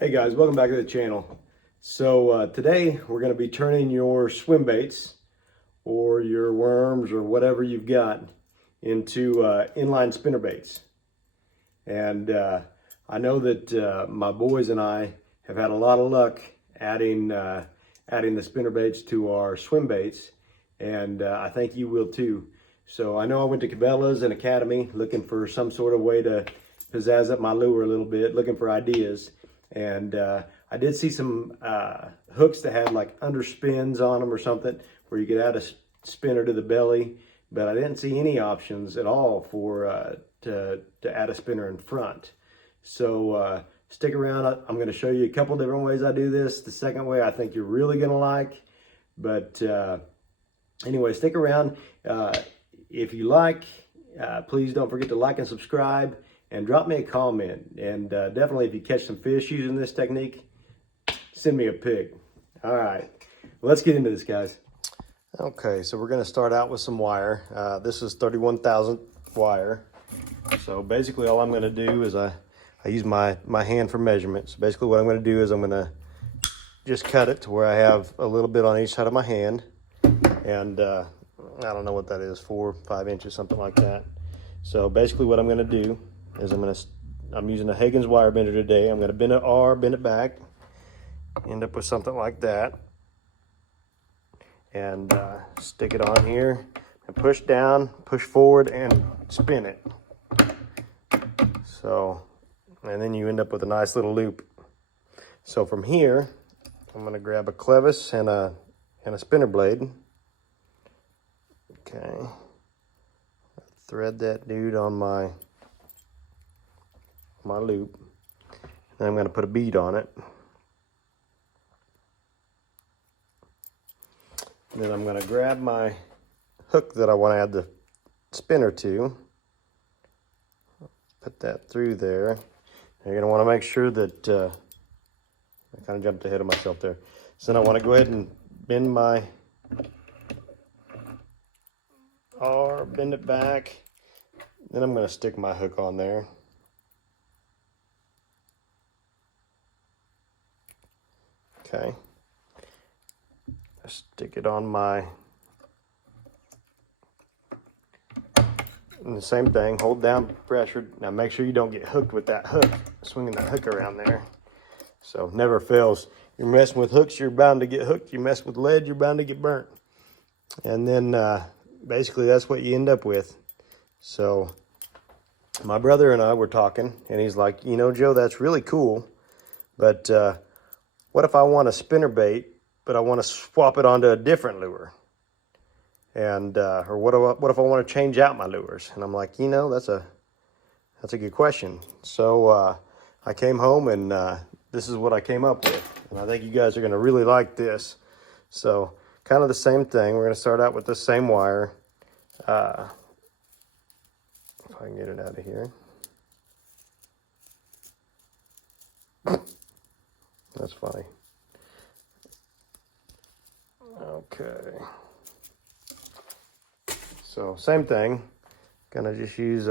Hey guys, welcome back to the channel. So today we're going to be turning your swim baits or your worms or whatever you've got into inline spinner baits. And I know that my boys and I have had a lot of luck adding the spinner baits to our swim baits, and I think you will too. So I know I went to Cabela's and Academy looking for some sort of way to pizzazz up my lure a little bit, looking for ideas. And I did see some hooks that had like underspins on them or something where you could add a spinner to the belly, but I didn't see any options at all for to add a spinner in front. So stick around. I'm going to show you a couple different ways I do this. The second way I think you're really going to like, but anyway, stick around. If you like, please don't forget to like and subscribe. And drop me a comment. And definitely, if you catch some fish using this technique, send me a pic. All right, let's get into this, guys. Okay, so we're going to start out with some wire. This is 31,000 wire. So basically, all I'm going to do is I use my hand for measurement. So basically, what I'm going to do is I'm going to just cut it to where I have a little bit on each side of my hand. And I don't know what that is, 4 or 5 inches, something like that. So basically, what I'm going to do is I'm using a Hagen's wire bender today. I'm going to bend it R, bend it back, end up with something like that, and stick it on here and push down, push forward, and spin it. So, and then you end up with a nice little loop. So from here, I'm going to grab a clevis and a spinner blade. Okay, thread that dude on my loop. Then I'm going to put a bead on it. And then I'm going to grab my hook that I want to add the spinner to. Put that through there. And you're going to want to make sure that I kind of jumped ahead of myself there. So then I want to go ahead and bend my R, bend it back. Then I'm going to stick my hook on there. Okay, stick it on my, and the same thing, hold down pressure. Now make sure you don't get hooked with that hook, swinging that hook around there. So never fails. You're messing with hooks, you're bound to get hooked. You mess with lead, you're bound to get burnt. And then basically that's what you end up with. So my brother and I were talking, and he's like, you know, Joe, that's really cool, but what if I want a spinner bait, but I want to swap it onto a different lure? And or what if I want to change out my lures? And I'm like, you know, that's a good question. So I came home, and this is what I came up with. And I think you guys are going to really like this. So kind of the same thing. We're going to start out with the same wire. If I can get it out of here. That's funny. Okay. So same thing. Gonna just use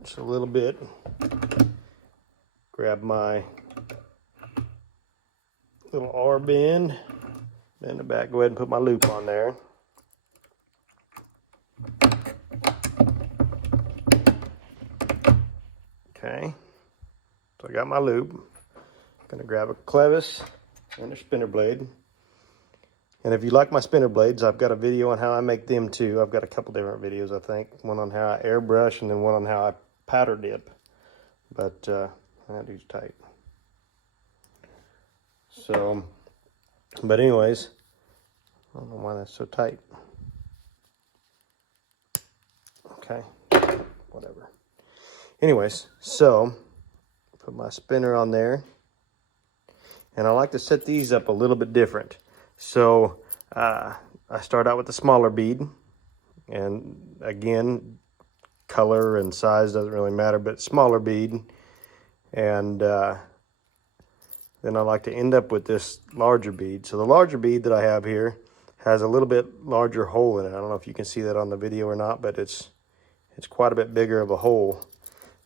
just a little bit. Grab my little R bend, bend it back. Go ahead and put my loop on there. Okay. So I got my loop. Gonna grab a clevis and a spinner blade. And if you like my spinner blades, I've got a video on how I make them too. I've got a couple different videos, I think. One on how I airbrush and then one on how I powder dip. But that dude's tight. So, but anyways, I don't know why that's so tight. Okay, whatever. Anyways, so put my spinner on there. And I like to set these up a little bit different. So I start out with the smaller bead. And again, color and size doesn't really matter, but smaller bead. And then I like to end up with this larger bead. So the larger bead that I have here has a little bit larger hole in it. I don't know if you can see that on the video or not, but it's quite a bit bigger of a hole.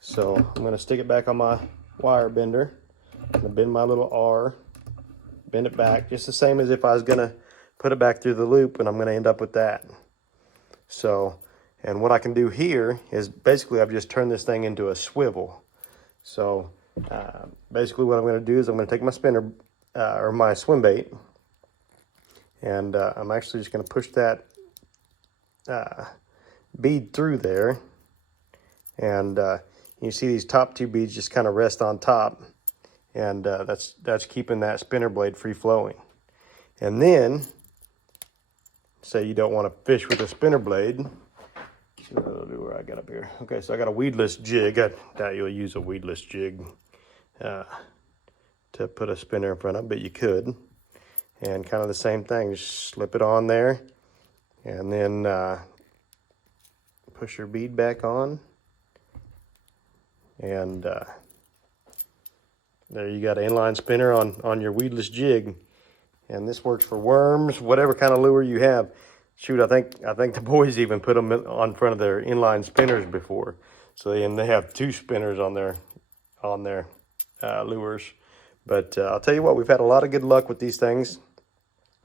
So I'm going to stick it back on my wire bender. I'm gonna bend my little R, bend it back, just the same as if I was gonna put it back through the loop, and I'm gonna end up with that. So, and what I can do here is basically I've just turned this thing into a swivel. So basically what I'm gonna do is I'm gonna take my spinner, or my swim bait, and I'm actually just gonna push that bead through there, and you see these top two beads just kind of rest on top, and that's keeping that spinner blade free flowing. And then, say you don't want to fish with a spinner blade, see what I'll do where I got up here. Okay, so I got a weedless jig. I doubt you'll use a weedless jig to put a spinner in front of, but you could. And kind of the same thing, just slip it on there, and then push your bead back on, and there you got an inline spinner on your weedless jig. And this works for worms, whatever kind of lure you have. Shoot, I think the boys even put them on front of their inline spinners before. So they have two spinners on their lures. But I'll tell you what, we've had a lot of good luck with these things,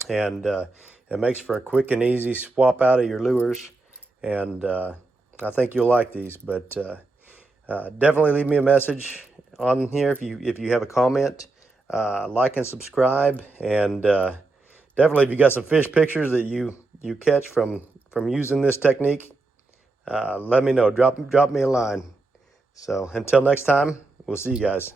and it makes for a quick and easy swap out of your lures. And I think you'll like these. But definitely leave me a message on here if you have a comment. Like and subscribe, and definitely if you got some fish pictures that you catch from using this technique, let me know. Drop me a line. So until next time, we'll see you guys.